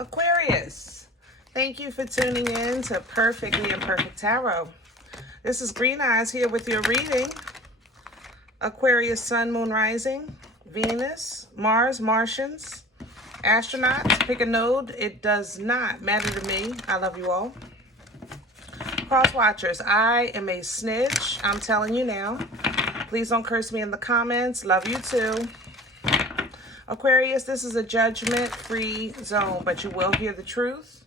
Aquarius, thank you for tuning in to Perfectly Imperfect Tarot. This is Green Eyes here with your reading. Aquarius, Sun, Moon, Rising, Venus, Mars, Martians, astronauts, pick a node. It does not matter to me. I love you all. Cross watchers, I am a snitch. I'm telling you now. Please don't curse me in the comments. Love you too. Aquarius, this is a judgment-free zone, but you will hear the truth.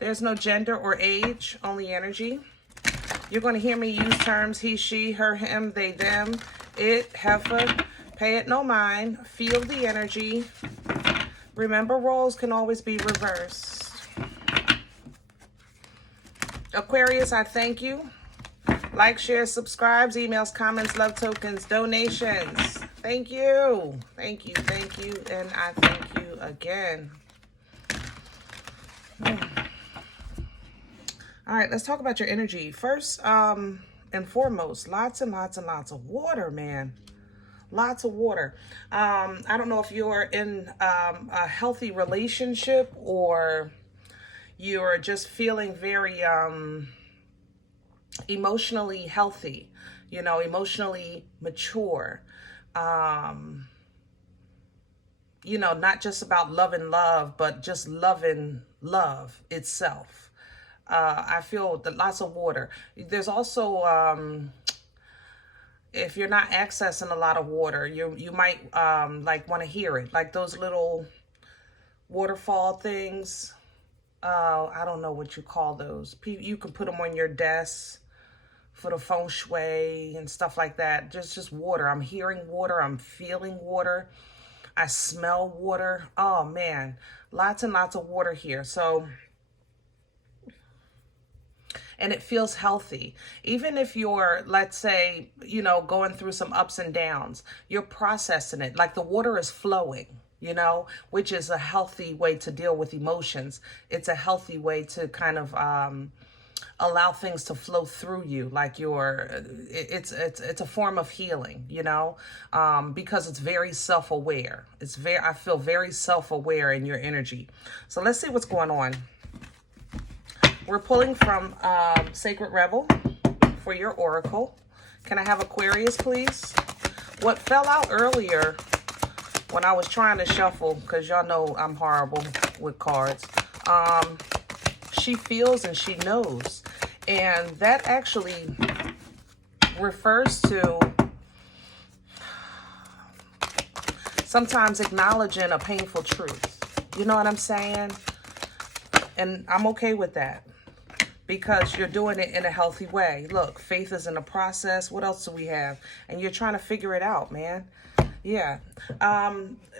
There's no gender or age, only energy. You're going to hear me use terms he, she, her, him, they, them, it, heifer. Pay it no mind. Feel the energy. Remember, roles can always be reversed. Aquarius, I thank you. Like, share, subscribes, emails, comments, love tokens, donations. Thank you. Thank you. Thank you. And I thank you again. All right, let's talk about your energy. First and foremost, lots and lots and lots of water, man. Lots of water. I don't know if you're in a healthy relationship or you're just feeling very emotionally healthy, you know, emotionally mature. You know, not just about loving love, but just loving love itself. I feel that lots of water. There's also, if you're not accessing a lot of water, you might like want to hear it, like those little waterfall things. I don't know what you call those. You can put them on your desk for the feng shui and stuff like that. Just water. I'm hearing water. I'm feeling water. I smell water. Oh man, lots and lots of water here. So, and it feels healthy. Even if you're, let's say, you know, going through some ups and downs, you're processing it. Like the water is flowing, you know, which is a healthy way to deal with emotions. It's a healthy way to kind of allow things to flow through you, like it's a form of healing, you know, because it's very self-aware. I feel very self-aware in your energy. So let's see what's going on. We're pulling from Sacred Rebel for your oracle. Can I have Aquarius, please? What fell out earlier when I was trying to shuffle, because y'all know I'm horrible with cards, she feels and she knows. And that actually refers to sometimes acknowledging a painful truth. You know what I'm saying? And I'm okay with that because you're doing it in a healthy way. Look, faith is in the process. What else do we have? And you're trying to figure it out, man. Yeah.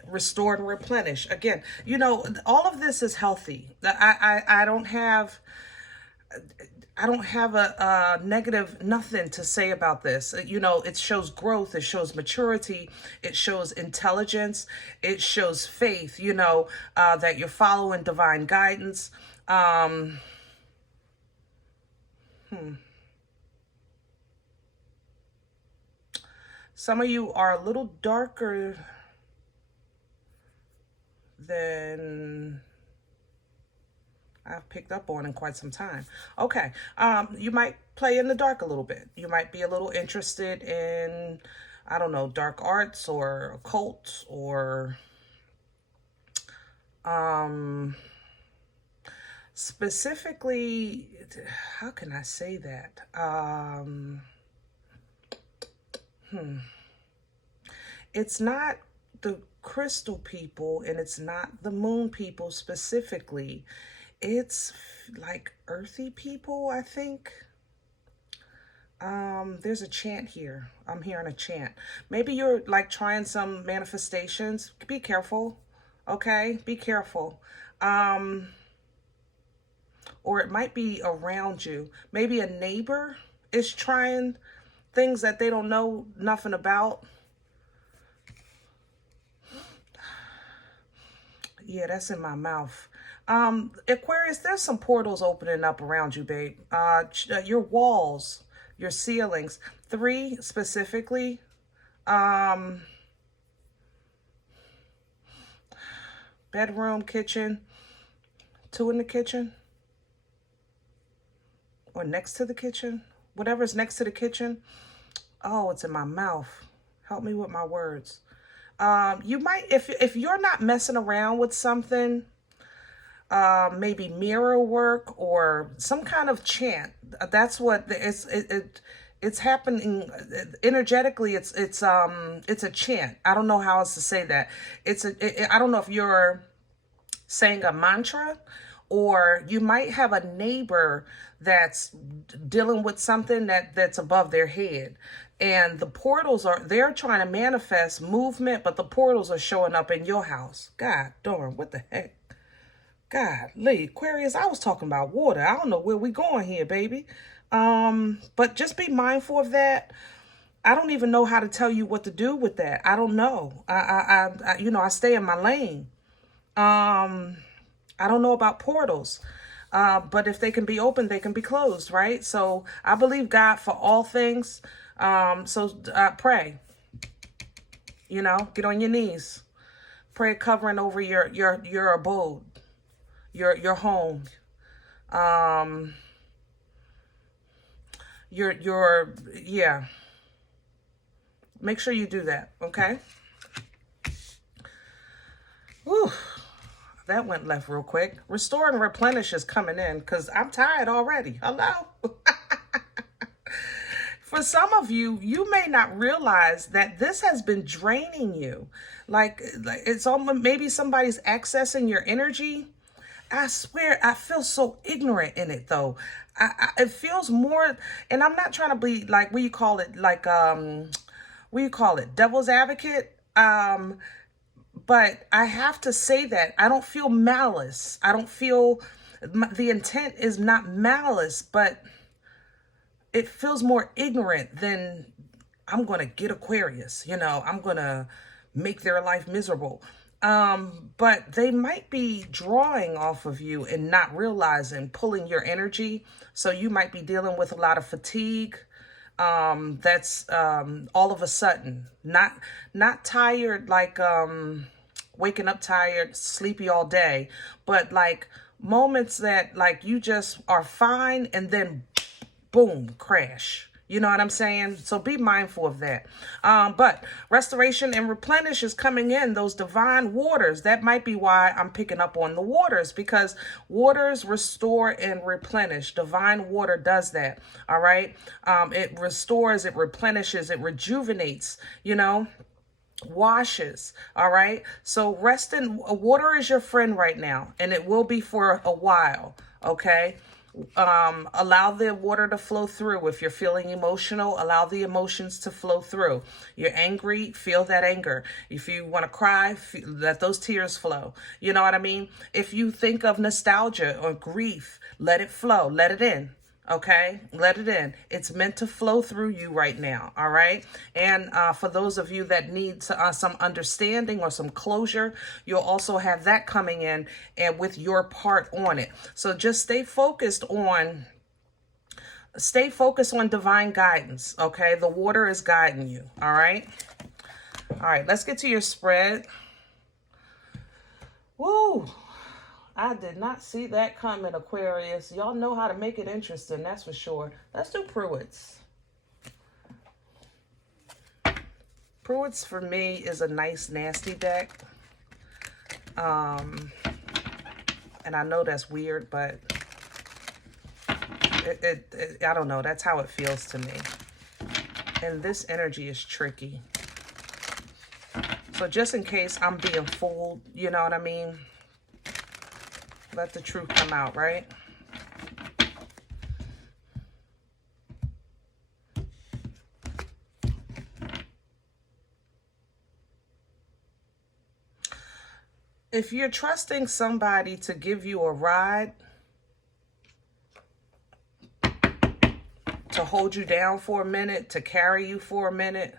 Restore and replenish. Again, you know, all of this is healthy. I don't have a negative nothing to say about this. You know, it shows growth, it shows maturity, it shows intelligence, it shows faith, you know, that you're following divine guidance. Some of you are a little darker than I've picked up on in quite some time. Okay, you might play in the dark a little bit. You might be a little interested in, I don't know, dark arts or occult or specifically, how can I say that? It's not the crystal people and it's not the moon people specifically. It's like earthy people, I think. There's a chant here. I'm hearing a chant. Maybe you're like trying some manifestations. Be careful, okay? Be careful. Or it might be around you. Maybe a neighbor is trying things that they don't know nothing about. Yeah, that's in my mouth. Aquarius, there's some portals opening up around you, babe. Your walls, your ceilings, 3 specifically. Bedroom, kitchen. 2 in the kitchen or next to the kitchen, whatever's next to the kitchen. Oh, it's in my mouth. Help me with my words. You might, if you're not messing around with something, maybe mirror work or some kind of chant. That's what it's happening energetically. It's a chant. I don't know how else to say that. I don't know if you're saying a mantra, or you might have a neighbor that's dealing with something that's above their head. And the portals they're trying to manifest movement, but the portals are showing up in your house. God darn, what the heck? Golly, Aquarius, I was talking about water. I don't know where we going here, baby. But just be mindful of that. I don't even know how to tell you what to do with that. I don't know. I stay in my lane. I don't know about portals. But if they can be open, they can be closed, right? So I believe God for all things. So pray. Get on your knees. Pray covering over your abode, your home. Yeah. Make sure you do that, okay? Whew. That went left real quick. Restore and replenish is coming in because I'm tired already. Hello? For some of you, you may not realize that this has been draining you. Like it's almost maybe somebody's accessing your energy. I swear, I feel so ignorant in it though. It feels more, and I'm not trying to be like, what do you call it? Like, devil's advocate. But I have to say that I don't feel malice. I don't feel, the intent is not malice, but it feels more ignorant than I'm going to get Aquarius. I'm going to make their life miserable. But they might be drawing off of you and not realizing, pulling your energy. So you might be dealing with a lot of fatigue. That's all of a sudden, not tired, like waking up tired, sleepy all day, but like moments that like you just are fine and then boom, crash. You know what I'm saying? So be mindful of that. But restoration and replenish is coming in, those divine waters. That might be why I'm picking up on the waters, because waters restore and replenish. Divine water does that. All right. It restores, it replenishes, it rejuvenates, washes. All right. So water is your friend right now, and it will be for a while. Okay. Allow the water to flow through. If you're feeling emotional, allow the emotions to flow through. You're angry, feel that anger. If you want to cry, let those tears flow. You know what I mean? If you think of nostalgia or grief, let it flow, let it in. Okay, let it in. It's meant to flow through you right now. All right. And for those of you that need some understanding or some closure, you'll also have that coming in and with your part on it. So just stay focused on divine guidance. Okay. The water is guiding you. All right. All right. Let's get to your spread. Woo. I did not see that coming, Aquarius. Y'all know how to make it interesting, that's for sure. Let's do Pruitt's. Pruitt's for me is a nice, nasty deck. And I know that's weird, but I don't know. That's how it feels to me. And this energy is tricky. So just in case I'm being fooled, you know what I mean? Let the truth come out, right? If you're trusting somebody to give you a ride, to hold you down for a minute, to carry you for a minute,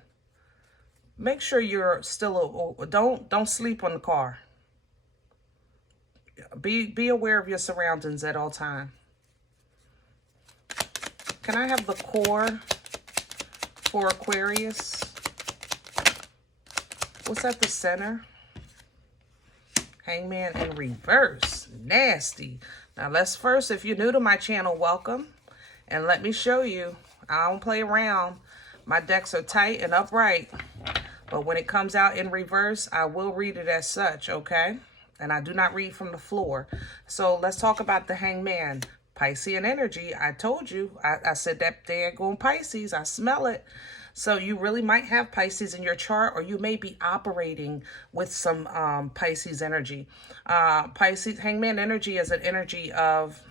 make sure you're still, don't sleep on the car. Be aware of your surroundings at all time. Can I have the core for Aquarius? What's at the center? Hangman in reverse. nasty. Now let's first, if you're new to my channel, welcome. And let me show you. I don't play around. My decks are tight and upright. But when it comes out in reverse, I will read it as such, okay? And I do not read from the floor. So let's talk about the Hangman. Piscean energy. I told you. I said that there going Pisces. I smell it. So you really might have Pisces in your chart, or you may be operating with some Pisces energy. Pisces Hangman energy is an energy of,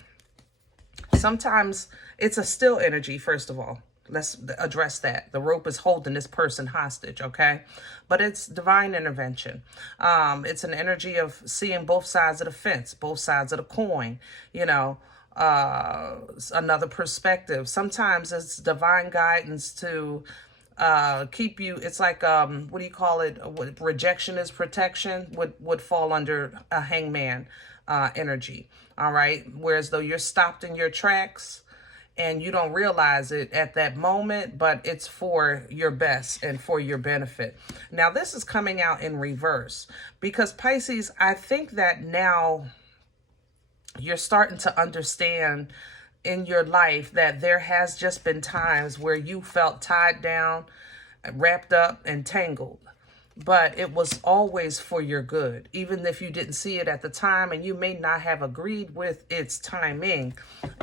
sometimes it's a still energy, first of all. Let's address that. The rope is holding this person hostage, okay? But it's divine intervention. It's an energy of seeing both sides of the fence, both sides of the coin, you know, another perspective. Sometimes it's divine guidance to keep you. It's like, what do you call it? Rejection is protection would fall under a hangman energy, all right? Whereas though you're stopped in your tracks, and you don't realize it at that moment, but it's for your best and for your benefit. Now, this is coming out in reverse because Pisces, I think that now you're starting to understand in your life that there has just been times where you felt tied down, wrapped up, and tangled. But it was always for your good, even if you didn't see it at the time and you may not have agreed with its timing.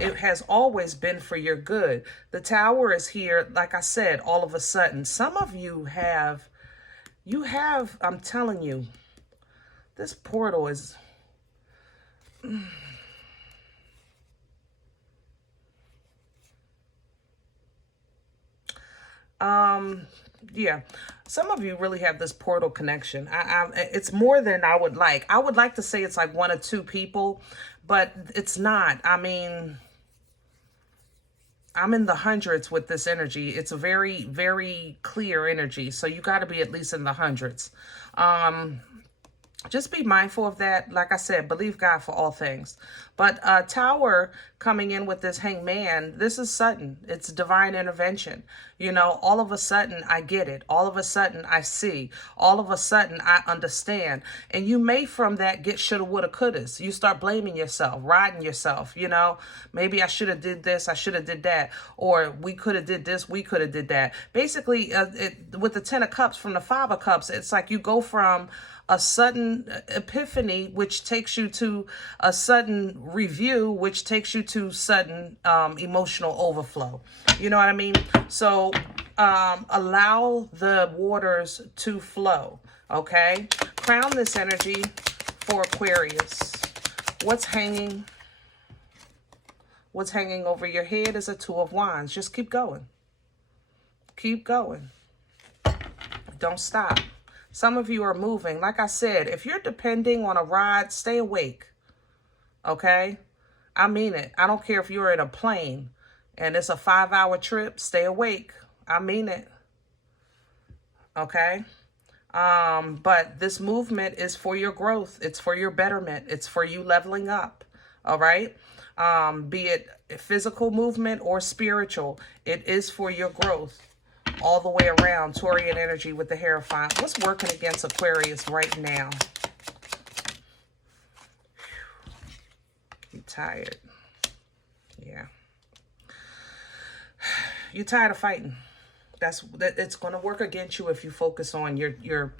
It has always been for your good. The Tower is here, like I said, all of a sudden. Some of you have, I'm telling you, this portal is... yeah, some of you really have this portal connection. It's more than I would like. I would like to say it's like one or two people, but it's not. I mean, I'm in the hundreds with this energy. It's a very, very clear energy. So you got to be at least in the hundreds. Just be mindful of that. Like I said, believe God for all things. But Tower coming in with this Hangman, this is sudden. It's divine intervention. You know, all of a sudden I get it. All of a sudden I see. All of a sudden I understand. And you may from that get shoulda, woulda, couldas. You start blaming yourself, riding yourself. You know, maybe I should have did this. I should have did that. Or we could have did this. We could have did that. Basically, with the 10 of Cups from the 5 of Cups, it's like you go from a sudden epiphany, which takes you to a sudden review, which takes you to sudden emotional overflow. You know what I mean? So allow the waters to flow, okay? Crown this energy for Aquarius. What's hanging over your head is a 2 of Wands. Just keep going. Keep going. Don't stop. Some of you are moving. Like I said, if you're depending on a ride, stay awake. Okay? I mean it. I don't care if you're in a plane and it's a 5-hour trip, stay awake. I mean it. Okay? But this movement is for your growth. It's for your betterment. It's for you leveling up. All right? Be it physical movement or spiritual, it is for your growth. All the way around. Taurian energy with the Hierophant. What's working against Aquarius right now? You're tired. Yeah. You're tired of fighting. It's going to work against you if you focus on your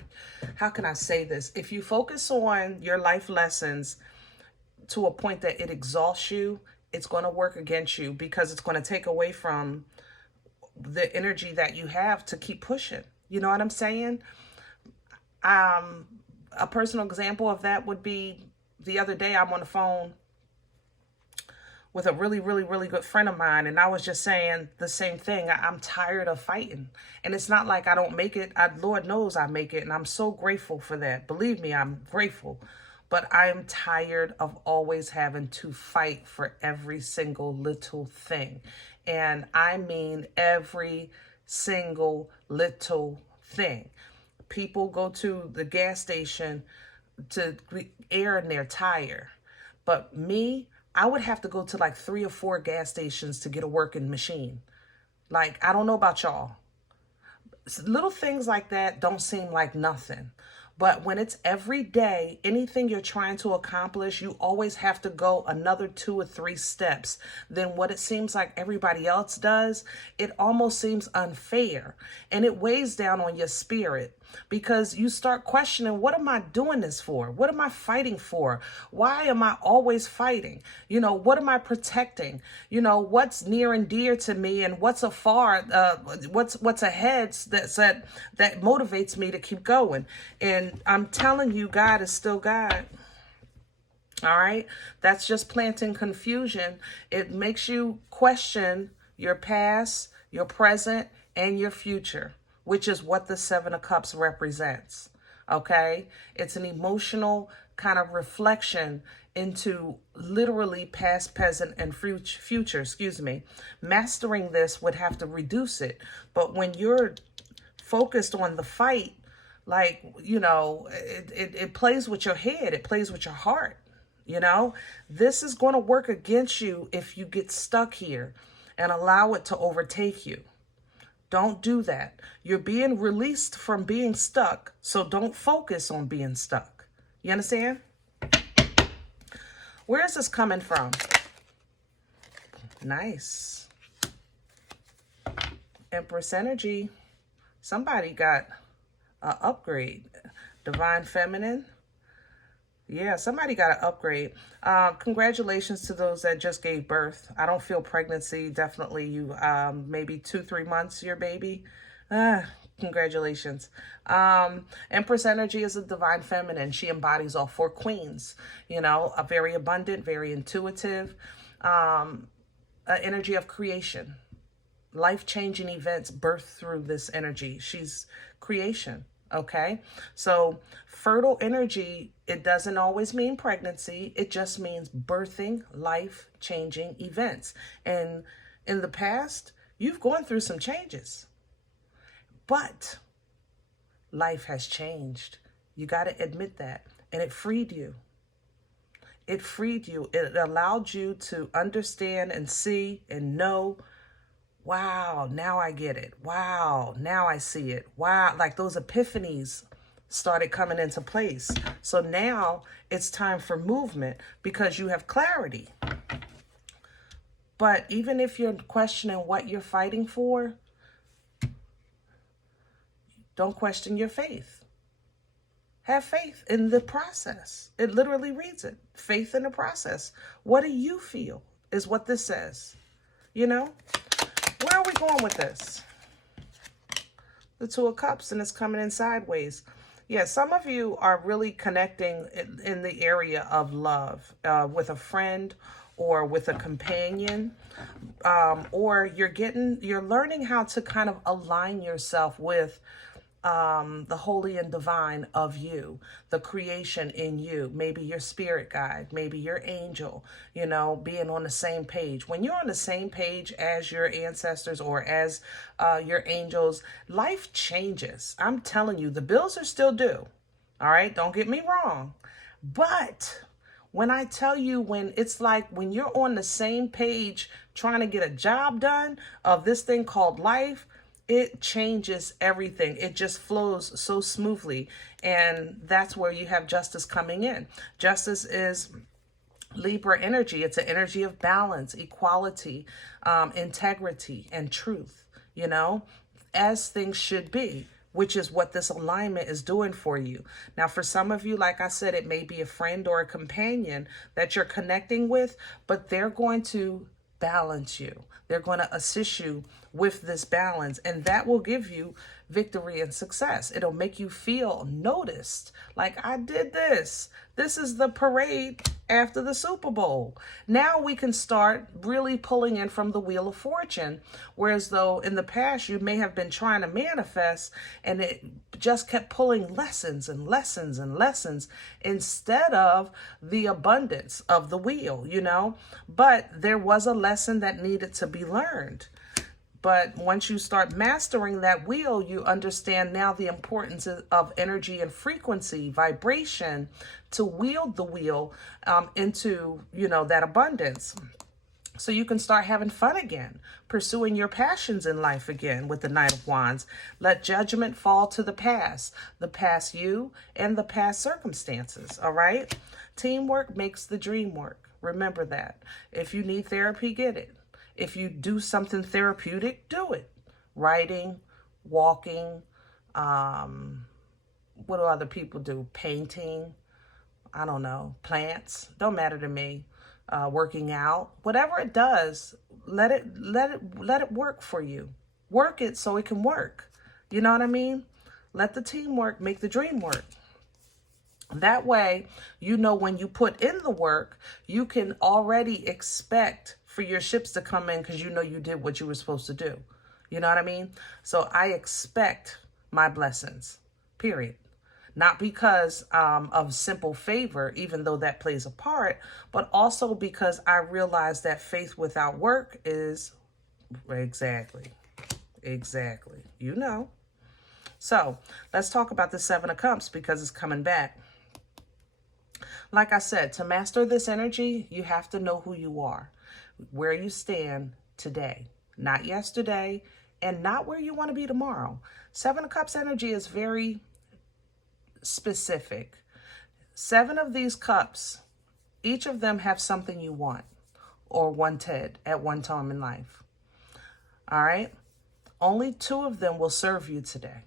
how can I say this? If you focus on your life lessons to a point that it exhausts you, it's going to work against you because it's going to take away from the energy that you have to keep pushing. You know what I'm saying? A personal example of that would be the other day I'm on the phone with a really, really, really good friend of mine, and I was just saying the same thing. I'm tired of fighting. And it's not like I don't make it. Lord knows I make it, and I'm so grateful for that. Believe me, I'm grateful. But I'm tired of always having to fight for every single little thing. And I mean every single little thing. People go to the gas station to air in their tire. But me, I would have to go to like 3 or 4 gas stations to get a working machine. Like, I don't know about y'all. Little things like that don't seem like nothing. But when it's every day, anything you're trying to accomplish, you always have to go another 2 or 3 steps than what it seems like everybody else does. It almost seems unfair, and it weighs down on your spirit, because you start questioning, what am I doing this for? What am I fighting for? Why am I always fighting? What am I protecting? What's near and dear to me, and what's afar, what's ahead that motivates me to keep going. And I'm telling you, God is still God. All right. That's just planting confusion. It makes you question your past, your present, and your future, which is what the 7 of Cups represents. Okay. It's an emotional kind of reflection into literally past, present, and future. Mastering this would have to reduce it. But when you're focused on the fight, it plays with your head. It plays with your heart. This is going to work against you if you get stuck here and allow it to overtake you. Don't do that. You're being released from being stuck, so don't focus on being stuck. You understand? Where is this coming from? Nice. Empress energy. Somebody got an upgrade. Divine Feminine. Yeah, somebody got an upgrade. Congratulations to those that just gave birth. I don't feel pregnancy. Definitely you, maybe 2-3 months, your baby. Congratulations. Empress energy is a divine feminine. She embodies all 4 queens, a very abundant, very intuitive, energy of creation. Life-changing events birth through this energy. She's creation. Okay, so fertile energy, it doesn't always mean pregnancy. It just means birthing life-changing events. And in the past, you've gone through some changes, but life has changed. You got to admit that. And it freed you. It freed you. It allowed you to understand and see and know, wow, now I get it. Wow, now I see it. Wow, like those epiphanies started coming into place. So now it's time for movement because you have clarity. But even if you're questioning what you're fighting for, don't question your faith. Have faith in the process. It literally reads it. Faith in the process. What do you feel is what this says. Where are we going with this? The 2 of Cups, and it's coming in sideways. Yeah, some of you are really connecting in the area of love with a friend or with a companion, or you're learning how to kind of align yourself with the holy and divine of you, the creation in you, maybe your spirit guide, maybe your angel, being on the same page. When you're on the same page as your ancestors or as your angels, life changes. I'm telling you, the bills are still due. All right, don't get me wrong. But when I tell you, when it's like when you're on the same page trying to get a job done of this thing called life, it changes everything. It just flows so smoothly. And that's where you have justice coming in. Justice is Libra energy. It's an energy of balance, equality, integrity, and truth, as things should be, which is what this alignment is doing for you. Now, for some of you, like I said, it may be a friend or a companion that you're connecting with, but they're going to balance you. They're going to assist you with this balance, and that will give you victory and success. It'll make you feel noticed. Like, I did this. This is the parade after the Super Bowl. Now we can start really pulling in from the Wheel of Fortune, whereas though in the past you may have been trying to manifest and it just kept pulling lessons and lessons and lessons instead of the abundance of the wheel, But there was a lesson that needed to be learned. But once you start mastering that wheel, you understand now the importance of energy and frequency, vibration, to wield the wheel into, that abundance. so you can start having fun again, pursuing your passions in life again with the Knight of Wands. Let judgment fall to the past you and the past circumstances, all right? Teamwork makes the dream work. Remember that. If you need therapy, get it. If you do something therapeutic, do it. Writing, walking, what do other people do? Painting, I don't know, plants, don't matter to me. Working out, whatever it does, let it work for you. Work it so it can work. You know what I mean? Let the teamwork make the dream work. That way, you know, when you put in the work, you can already expect for your ships to come in because you know you did what you were supposed to do. You know what I mean? So I expect my blessings, period. Not because of simple favor, even though that plays a part, but also because I realize that faith without work is exactly, you know. So let's talk about the Seven of Cups because it's coming back. Like I said, to master this energy, you have to know who you are, where you stand today, not yesterday, and not where you want to be tomorrow. Seven of Cups energy is very specific. 7 of these cups, each of them have something you want or wanted at one time in life. All right? Only 2 of them will serve you today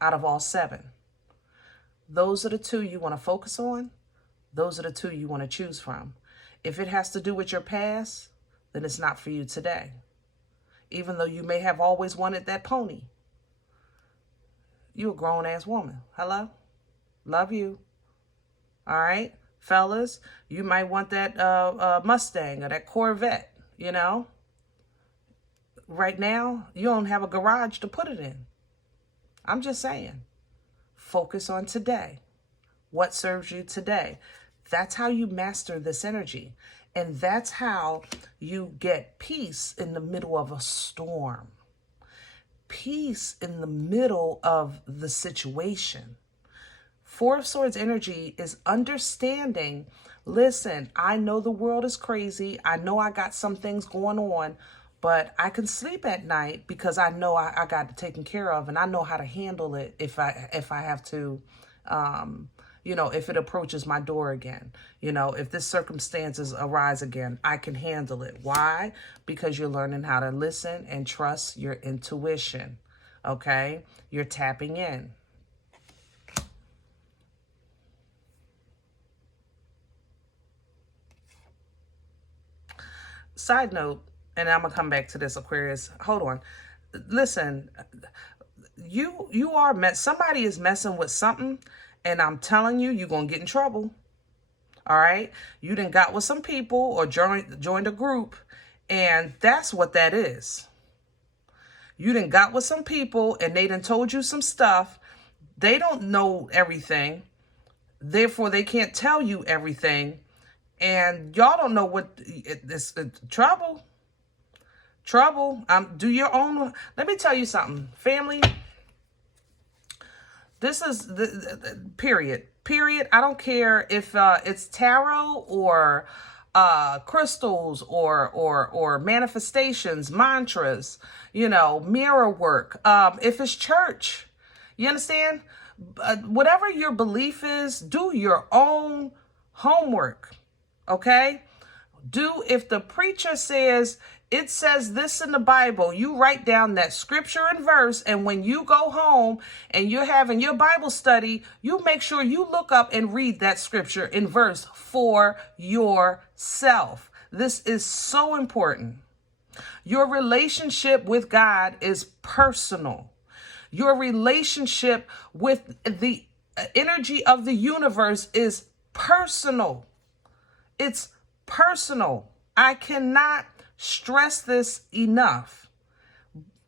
out of all 7. Those are the 2 you want to focus on. Those are the 2 you want to choose from. If it has to do with your past, then it's not for you today. Even though you may have always wanted that pony. You a grown-ass woman. Hello? Love you. All right? Fellas, you might want that Mustang or that Corvette, you know? Right now, you don't have a garage to put it in. I'm just saying. Focus on today. What serves you today? That's how you master this energy. And that's how you get peace in the middle of a storm. Peace in the middle of the situation. 4 of Swords energy is understanding, listen, I know the world is crazy. I know I got some things going on, but I can sleep at night because I know I got it taken care of, and I know how to handle it if I have to, you know, if it approaches my door again. You know, if this circumstances arise again, I can handle it. Why? Because you're learning how to listen and trust your intuition, okay? You're tapping in. Side note, and I'm going to come back to this, Aquarius. Hold on. Listen, you are somebody is messing with something, and I'm telling you, you're going to get in trouble. All right? You done got with some people or joined a group, and that's what that is. You done got with some people, and they done told you some stuff. They don't know everything. Therefore, they can't tell you everything. And y'all don't know what this trouble. Do your own. Let me tell you something, family. This is the period. I don't care if it's tarot or crystals or manifestations, mantras, you know, mirror work. If it's church, you understand? Whatever your belief is, do your own homework. Okay? If the preacher says, it says this in the Bible, you write down that scripture and verse, and when you go home and you're having your Bible study, you make sure you look up and read that scripture and verse for yourself. This is so important. Your relationship with God is personal. Your relationship with the energy of the universe is personal. It's personal. I cannot stress this enough.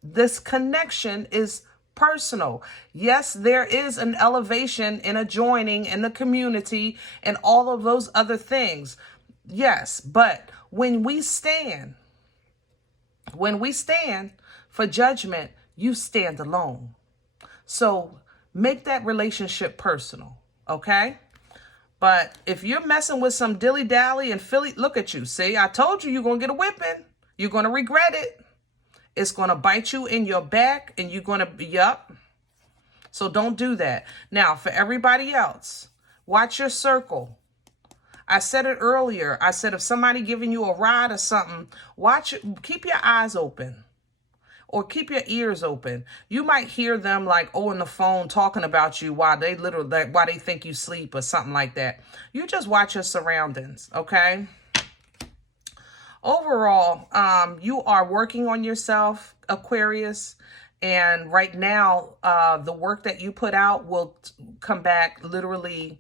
This connection is personal. Yes, there is an elevation and a joining in the community and all of those other things. Yes, but when we stand for judgment, you stand alone. So make that relationship personal, okay? But if you're messing with some dilly-dally and Philly, look at you. See, I told you you're going to get a whipping. You're going to regret it. It's going to bite you in your back and you're going to, yup. So don't do that. Now, for everybody else, watch your circle. I said it earlier. I said if somebody giving you a ride or something, watch it, keep your eyes open. Or keep your ears open. You might hear them like, on the phone talking about you while they think you sleep or something like that. You just watch your surroundings, okay? Overall, you are working on yourself, Aquarius. And right now, the work that you put out will come back literally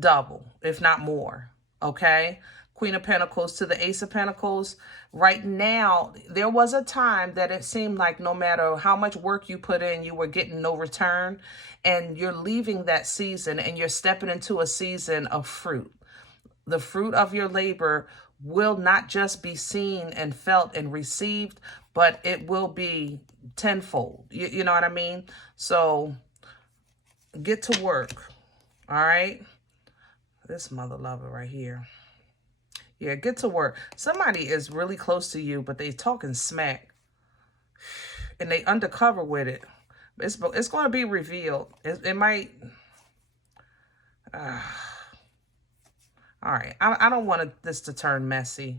double, if not more, okay? Queen of Pentacles to the Ace of Pentacles. Right now, there was a time that it seemed like no matter how much work you put in, you were getting no return. And you're leaving that season and you're stepping into a season of fruit. The fruit of your labor will not just be seen and felt and received, but it will be tenfold. You know what I mean? So get to work. All right? This mother lover right here. Yeah, get to work. Somebody is really close to you, but they talking smack. And they undercover with it. It's going to be revealed. It might... all right. I don't want this to turn messy.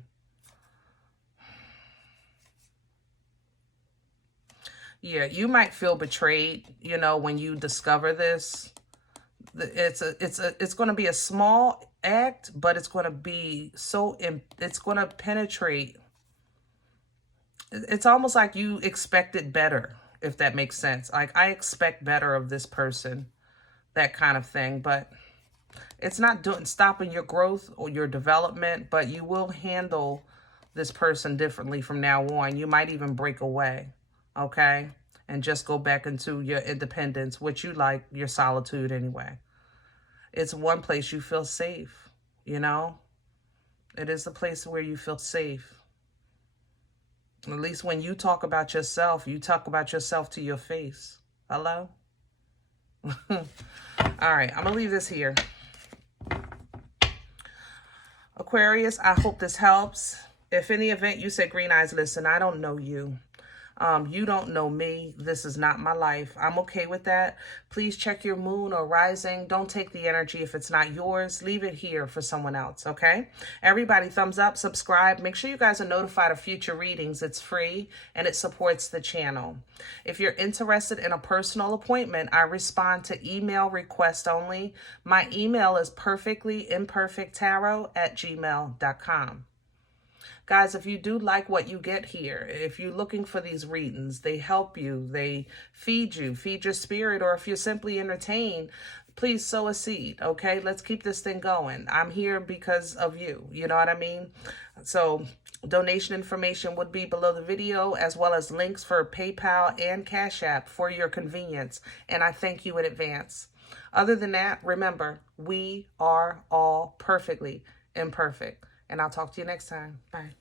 Yeah, you might feel betrayed, you know, when you discover this. It's going to be a small act, but it's going to be it's going to penetrate. It's almost like you expected better, if that makes sense. Like, I expect better of this person, that kind of thing. But it's not stopping your growth or your development, but you will handle this person differently from now on. You might even break away, okay? And just go back into your independence, which you like, your solitude anyway. It's one place you feel safe, you know? It is the place where you feel safe. At least when you talk about yourself, you talk about yourself to your face. Hello? All right, I'm going to leave this here. Aquarius, I hope this helps. If any event you said, Green Eyes, listen, I don't know you. You don't know me. This is not my life. I'm okay with that. Please check your moon or rising. Don't take the energy if it's not yours. Leave it here for someone else, okay? Everybody, thumbs up, subscribe. Make sure you guys are notified of future readings. It's free and it supports the channel. If you're interested in a personal appointment, I respond to email request only. My email is perfectlyimperfecttarot@gmail.com. Guys, if you do like what you get here, if you're looking for these readings, they help you, they feed you, feed your spirit, or if you're simply entertained, please sow a seed, okay? Let's keep this thing going. I'm here because of you, you know what I mean? So donation information would be below the video, as well as links for PayPal and Cash App for your convenience, and I thank you in advance. Other than that, remember, we are all perfectly imperfect. And I'll talk to you next time. Bye.